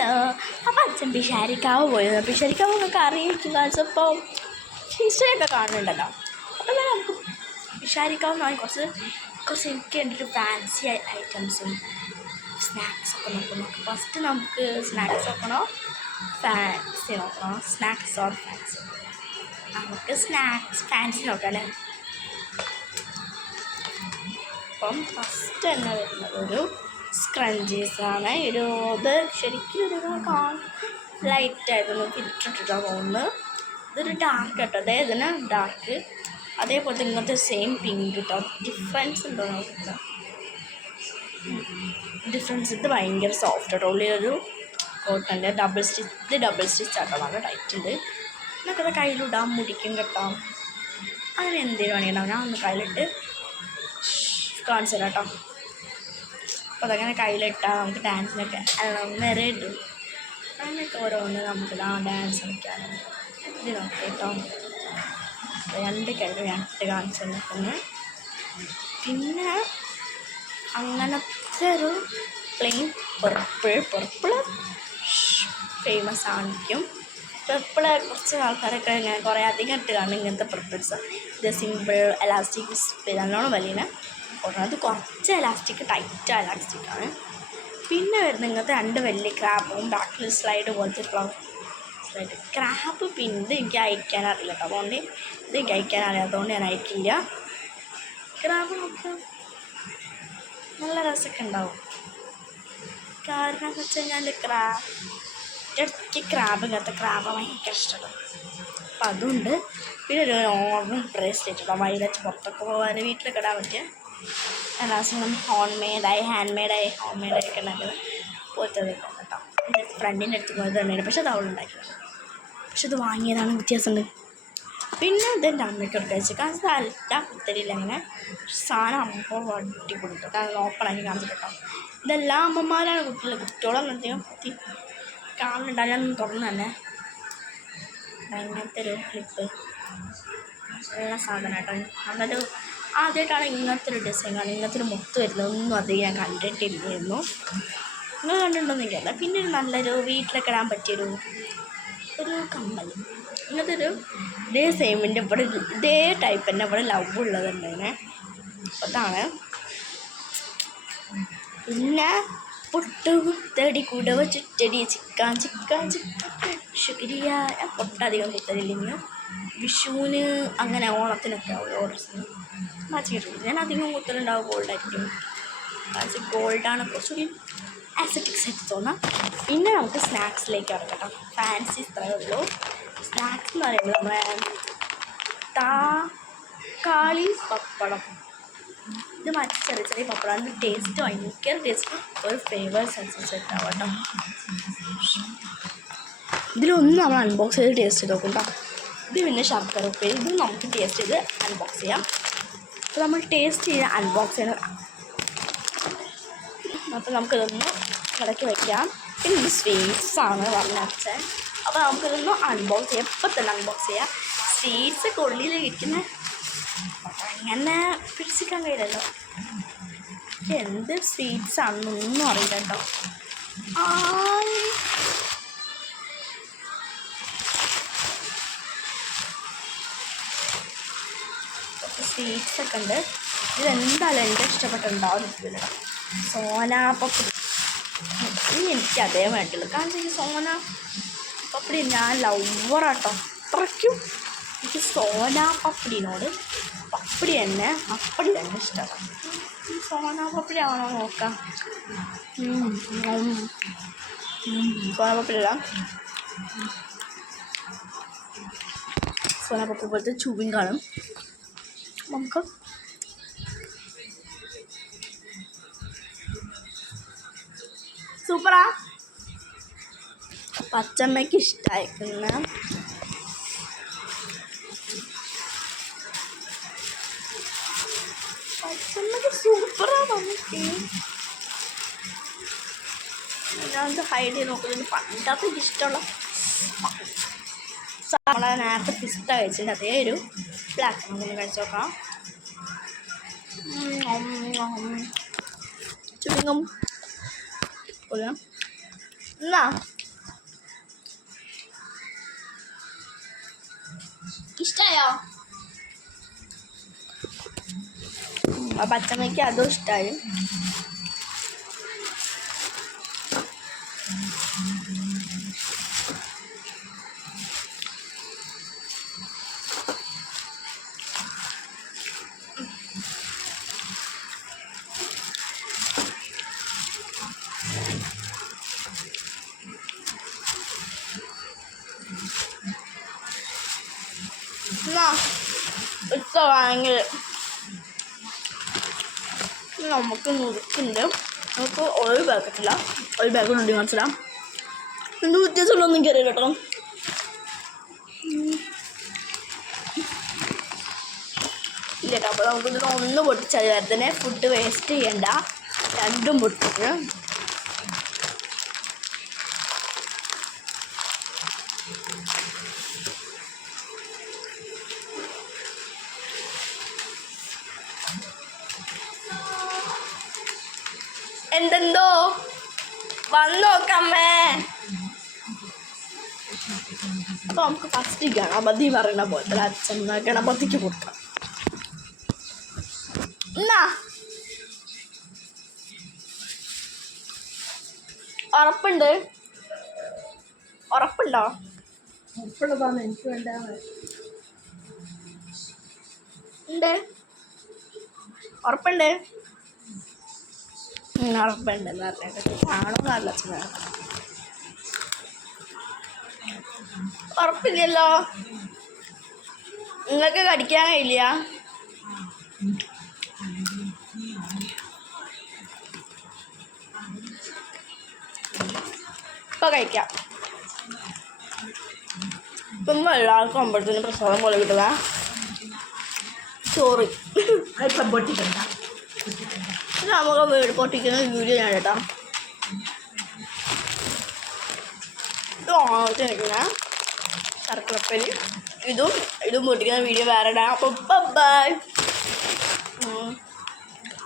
Hello. അപ്പം അച്ഛൻ പിഷാരിക്കാവ് പോയിരുന്നു. പിഷാരിക്കാവ് നിങ്ങൾക്ക് അറിയിക്കും, കാണിച്ചപ്പോൾ ഹിസ്റ്ററിയൊക്കെ കാണുന്നുണ്ടല്ലോ. അപ്പം തന്നെ നമുക്ക് പിഷാരിക്കാവ് എന്ന് പറഞ്ഞാൽ കുറച്ച് എനിക്ക് വേണ്ടിയിട്ട് ഫാൻസി ഐറ്റംസും സ്നാക്സൊക്കെ നോക്കണം. ഫസ്റ്റ് നമുക്ക് സ്നാക്സ് നോക്കണോ ഫാൻസി നോക്കണോ? Snacks or fancy? നമുക്ക് സ്നാക്സ് ഫാൻസി നോക്കാം അല്ലേ. അപ്പം ഫസ്റ്റ് തന്നെ വരുന്നത് ഒരു സ്ക്രഞ്ചീസാണ്. ഇത് ശരിക്കും ഒരു ലൈറ്റായിരുന്നു ഇട്ടിട്ടാണ് പോകുന്നത്. ഇതൊരു ഡാർക്ക് കേട്ടോ, അതായത് ഇതിന് ഡാർക്ക്, അതേപോലത്തെ ഇങ്ങനത്തെ സെയിം പിങ്ക് കേട്ടോ. ഡിഫറൻസ് ഉണ്ടോ നോക്കില്ല, ഡിഫറൻസ്. ഇത് ഭയങ്കര സോഫ്റ്റ് കേട്ടോ. ഉള്ളിലൊരു കോട്ടൻ്റെ ഡബിൾ സ്റ്റിച്ച് ആട്ടോ, നല്ല ടൈറ്റ് ഉണ്ട്. നമുക്കത് കയ്യിലിടാം, മുടിക്കും കെട്ടാം, അങ്ങനെ എന്തെങ്കിലും വേണമെങ്കിൽ ഞാൻ ഒന്ന് കയ്യിലിട്ട് കാണിച്ചു തരാം കേട്ടോ. അപ്പോൾ അതങ്ങനെ കയ്യിലിട്ടാൽ നമുക്ക് ഡാൻസിനൊക്കെ നിറയെ ഇടും. അങ്ങനെയൊക്കെ ഓരോന്ന് നമുക്ക് ഡാൻസ് കളിക്കാനും ഇത് നോക്കാം കേട്ടോ. രണ്ട് കയ്യിൽ രണ്ട് കാണിച്ചു തന്നിട്ടുണ്ട്. പിന്നെ അങ്ങനത്തെ ഒരു പ്ലെയിൻ പർപ്പിൾ ഫേമസ് ആയിരിക്കും. പർപ്പിള് കുറച്ച് ആൾക്കാരൊക്കെ ഇങ്ങനെ കുറേ അധികം ഇട്ട് കാണും ഇങ്ങനത്തെ പർപ്പിൾസ്. ഇത് സിമ്പിൾ എലാസ്റ്റിക് നല്ലോണം വലിയ അത് കുറച്ച് എലാസ്റ്റിക്, ടൈറ്റ് എലാസ്റ്റിക്കാണ്. പിന്നെ വരുന്നത് ഇങ്ങനത്തെ രണ്ട് വലിയ ക്രാബും ബാക്കിൽ സ്ലൈഡ് പോലത്തെ സ്ലൈഡ് ക്രാബ്. പിന്നെ ഇത് എനിക്ക് അയക്കാൻ അറിയില്ല കേട്ടോ, അതുകൊണ്ട് ഇത് എനിക്ക് അയക്കാൻ അറിയാത്തതുകൊണ്ട് ഞാൻ അയക്കില്ല. ക്രാബ് നോക്കാം, നല്ല രസമൊക്കെ ഉണ്ടാവും. കാരണം എന്ന് വെച്ച് കഴിഞ്ഞാൽ ഇടയ്ക്ക് ക്രാബ്, ഇങ്ങനത്തെ ക്രാബ് ഭയങ്കര ഇഷ്ടമാണ്. അപ്പം അതുകൊണ്ട് പിന്നെ ഒരു നോർമൽ ബ്രേസ്ലെറ്റ് കേട്ടോ, വൈകിട്ട് പുറത്തൊക്കെ പോകാൻ വീട്ടിലൊക്കെ ഇടാൻ പറ്റിയ ലാസ്റ്റ് ഹാൻഡ് മെയ്ഡായി ഒക്കെ ഉണ്ടാക്കുന്നത് പോലത്തെ കേട്ടോ. എൻ്റെ ഫ്രണ്ടിൻ്റെ അടുത്ത് പോയത് തന്നെയാണ്, പക്ഷെ അത് അവളുണ്ടാക്കിയത്, പക്ഷെ അത് വാങ്ങിയതാണ്, വ്യത്യാസമുണ്ട്. പിന്നെ ഇതെൻ്റെ അമ്മയ്ക്ക് കൊടുക്കുക വെച്ചാൽ കാരണം അല്ല കുത്തരില്ല, അങ്ങനെ സാധനം അമ്മ വട്ടി കൊടുത്തു. കാരണം ഓപ്പണാക്കി കാണിച്ചിട്ട് കേട്ടോ. ഇതെല്ലാം അമ്മമാരാണ് കുട്ടികളെന്നത്തേക്കും കുത്തി കാണുന്നുണ്ടാവും. ഞാൻ തുറന്നു തന്നെ അങ്ങനത്തെ ഒരു ക്ലിപ്പ് നല്ല സാധനം കേട്ടോ. അന്നൊരു ആദ്യമായിട്ടാണ് ഇങ്ങനത്തെ ഒരു ഡിസൈൻ കാണുന്നത്, ഇങ്ങനത്തെ ഒരു മുത്ത് വരുന്നത്. ഒന്നും അധികം ഞാൻ കണ്ടിട്ടില്ലായിരുന്നു. നിങ്ങൾ കണ്ടിട്ടുണ്ടോയെന്ന് എനിക്കല്ല. പിന്നെ ഒരു നല്ലൊരു വീട്ടിലൊക്കെ ഇടാൻ പറ്റിയൊരു കമ്മൽ, ഇങ്ങനത്തെ ഒരു ഇതേ സെയിമിൻ്റെ ഇവിടെ ഇതേ ടൈപ്പ് തന്നെ ഇവിടെ ലവ് ഉള്ളതുണ്ട് ഇങ്ങനെ. അതാണ്. പിന്നെ പൊട്ടുകുത്തടി കുടവ ചുറ്റടി ചിക്കാൻ ശുക്രിയ. ഞാൻ പൊട്ടധികം കുത്തലില്ലെങ്കിലും വിഷുവിന് അങ്ങനെ ഓണത്തിനൊക്കെ ഓർഡേഴ്സിന് മാച്ചിട്ടുണ്ട്. ഞാൻ അധികം കുത്തലുണ്ടാവും ഗോൾഡായിരിക്കും, കാരണം ഗോൾഡാണ് കുറച്ചുകൂടി ആസ്തറ്റിക്സ് ആയിട്ട് തോന്നാം. പിന്നെ നമുക്ക് സ്നാക്സിലേക്ക് ഇറങ്ങട്ടോ. ഫാൻസി ഇത്രയേ ഉള്ളൂ. സ്നാക്സ് എന്ന് പറയുമ്പോൾ നമ്മളെ തക്കാളി പപ്പടം, ഇത് മറ്റ് ചെറിയ ചെറിയ പപ്പടമാണ്. ഇത് ടേസ്റ്റ് ഭയങ്കര ടേസ്റ്റ്, ഒരു ഫ്ലേവേഴ്സ് അനുസരിച്ച് ഉണ്ടാവും കേട്ടോ. ഇതിലൊന്നും നമ്മൾ അൺബോക്സ് ചെയ്ത് ടേസ്റ്റ് ചെയ്ത് നോക്കും കേട്ടോ. ഇത് പിന്നെ ശർക്കര ഉപ്പേരി, ഇത് നമുക്ക് ടേസ്റ്റ് ചെയ്ത് അൺബോക്സ് ചെയ്യാം. അപ്പോൾ നമ്മൾ ടേസ്റ്റ് ചെയ്ത് അൺബോക്സ് ചെയ്യണം. അപ്പോൾ നമുക്കിതൊന്ന് ഇടയ്ക്ക് വയ്ക്കാം. പിന്നെ ഇത് സ്വീറ്റ്സാണ് പറഞ്ഞാൽ, അപ്പോൾ നമുക്കിതൊന്ന് അൺബോക്സ് ചെയ്യാം. എപ്പോൾ തന്നെ അൺബോക്സ് ചെയ്യാം. സ്വീറ്റ്സൊക്കെ ഉള്ളിൽ ഇരിക്കുന്ന അങ്ങനെ പിടിച്ചിക്കാൻ കഴിയില്ലല്ലോ. എന്ത് സ്വീറ്റ്സാണെന്നൊന്നും അറിയില്ല കേട്ടോ. സ്വീറ്റ്സൊക്കെ ഉണ്ട്. ഇതെന്തായാലും എനിക്ക് ഇഷ്ടപ്പെട്ടുണ്ടാവും. ഇതില്ല സോനാപ്പപ്പടി, എനിക്ക് അതേ വേണ്ടുള്ളൂ. കാരണം എനിക്ക് സോനാപ്പപ്പടി ഞാൻ ലവറാട്ടോ. അത്രയ്ക്കും എനിക്ക് സോനാപ്പപ്പടിനോട് പപ്പടി തന്നെ ഇഷ്ടമാണ്. ഈ സോനാപ്പപ്പടി ആണോ നോക്കാം. സോനാപ്പപ്പടി ഇടാം. സോനാപ്പപ്പടി പോലത്തെ ചൂവിൻ കാണും നമുക്ക്. സൂപ്പറാ. പച്ചമ്മയ്ക്ക് ഇഷ്ടമായിരിക്കുന്ന പച്ചമ്മയ്ക്ക് സൂപ്പറാ. നമുക്ക് ഞാനത് ഹൈഡ് ചെയ്ത് നോക്കുന്നത് പണ്ടത്തെ ഇഷ്ടമുള്ള നമ്മളെ നേരത്തെ പിസ്ത കഴിച്ചിട്ട് അതേ ഒരു ബ്ലാക്ക് നമുക്ക് കഴിച്ച് നോക്കാം. ചുരുങ്ങും എന്നാ ഇഷ്ടായോ? പച്ചമ്മയ്ക്ക് അതും ഇഷ്ടമായി. എന്നാ ഇഷ്ടമാണെങ്കിൽ നമുക്ക് നുറുക്കുണ്ട്. നമുക്ക് ഒരു പാക്കറ്റില്ല, ഒരു പാക്കറ്റ് ഉണ്ട് മനസ്സിലാം. എന്ത് വ്യത്യാസമുള്ളൊന്നും എനിക്കറിയില്ല കേട്ടോ. ഇല്ല കേട്ടോ. അപ്പോൾ നമുക്കിത് ഒന്ന് പൊട്ടിച്ചാൽ വരെ തന്നെ ഫുഡ് വേസ്റ്റ് ചെയ്യണ്ട. രണ്ടും പൊട്ടിച്ച് എന്തെന്തോ വന്നോക്കമ്മേ. അപ്പോൾ നമുക്ക് ഫസ്റ്റ് ഗണപതി പറയുന്ന പോലെ അച്ഛമ്മ ഗണപതിക്ക് കൊടുക്കാം. എന്നാ ഉറപ്പുണ്ടോ? ഉറപ്പുള്ളതാണ് എനിക്ക് വേണ്ട. ഉണ്ട്, ഉറപ്പുണ്ട്. ഉറപ്പുണ്ടെന്ന് പറഞ്ഞിട്ട് ആണോ നല്ല അച്ഛനാണ്. ഉറപ്പില്ലല്ലോ. നിങ്ങൾക്ക് കടിക്കാൻ കഴിയില്ല. ഇപ്പം കഴിക്കാം. ഇപ്പം എല്ലാവർക്കും അമ്പലത്തിന് പ്രസാദം പോലെ കിട്ടുക ചോറ്. ഇപ്പം പൊട്ടിക്കണ്ട. നമുക്ക് വീട് പൊട്ടിക്കുന്ന വീഡിയോ ഞാൻ കേട്ടോ. ഇത് ഓണത്തിനിരിക്കുന്ന ശർക്കരപ്പേര് ഇതും പൊട്ടിക്കുന്ന വീഡിയോ വേറെ ഇടാം. അപ്പം ബൈ.